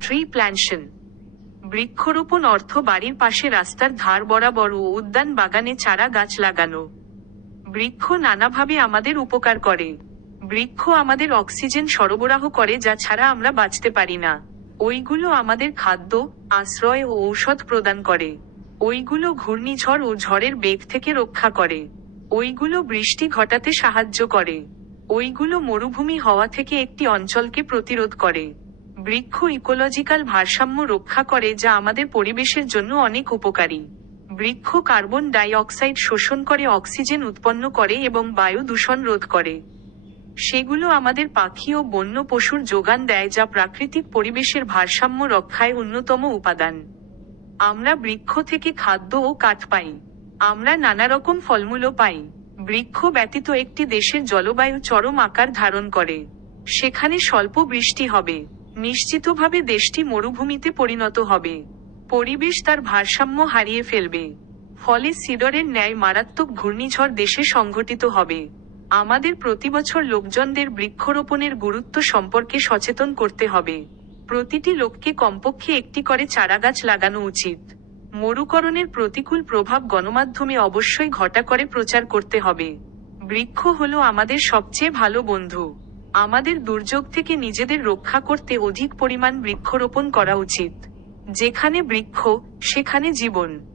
Tree plantation. বৃক্ষরোপণ অর্থ বাড়ির পাশে রাস্তার ধার বরাবর ও উদ্যান বাগানে চারা গাছ লাগানো। বৃক্ষ নানাভাবে আমাদের উপকার করে। বৃক্ষ আমাদের অক্সিজেন সরবরাহ করে, যা ছাড়া আমরা বাঁচতে পারি না। ওইগুলো আমাদের খাদ্য, আশ্রয় ও ঔষধ প্রদান করে। ওইগুলো ঘূর্ণিঝড় ও ঝড়ের বেগ থেকে রক্ষা করে। ওইগুলো বৃষ্টি ঘটাতে সাহায্য করে। ওইগুলো মরুভূমি হওয়া থেকে একটি অঞ্চলকে প্রতিরোধ করে। বৃক্ষ ইকোলজিক্যাল ভারসাম্য রক্ষা করে, যা আমাদের পরিবেশের জন্য অনেক উপকারী। বৃক্ষ কার্বন ডাই অক্সাইড শোষণ করে অক্সিজেন উৎপন্ন করে এবং বায়ু দূষণ রোধ করে। সেগুলো আমাদের পাখি ও বন্য পশুর যোগান দেয়, যা প্রাকৃতিক পরিবেশের ভারসাম্য রক্ষায় অন্যতম উপাদান। আমরা বৃক্ষ থেকে খাদ্য ও কাঠ পাই। আমরা নানা রকম ফলমূলও পাই। বৃক্ষ ব্যতীত একটি দেশের জলবায়ু চরম আকার ধারণ করে। সেখানে স্বল্প বৃষ্টি হবে। নিশ্চিতভাবে দেশটি মরুভূমিতে পরিণত হবে। পরিবেশ তার ভারসাম্য হারিয়ে ফেলবে। ফলে সিডরের ন্যায় মারাত্মক ঘূর্ণিঝড় দেশে সংঘটিত হবে। আমাদের প্রতিবছর লোকজনদের বৃক্ষরোপণের গুরুত্ব সম্পর্কে সচেতন করতে হবে। প্রতিটি লোককে কমপক্ষে একটি করে চারাগাছ লাগানো উচিত। মরুকরণের প্রতিকূল প্রভাব গণমাধ্যমে অবশ্যই ঘটা করে প্রচার করতে হবে। বৃক্ষ হলো আমাদের সবচেয়ে ভালো বন্ধু। আমাদের দুর্যোগ থেকে নিজেদের রক্ষা করতে অধিক পরিমাণ বৃক্ষরোপণ করা উচিত। যেখানে বৃক্ষ, সেখানে জীবন।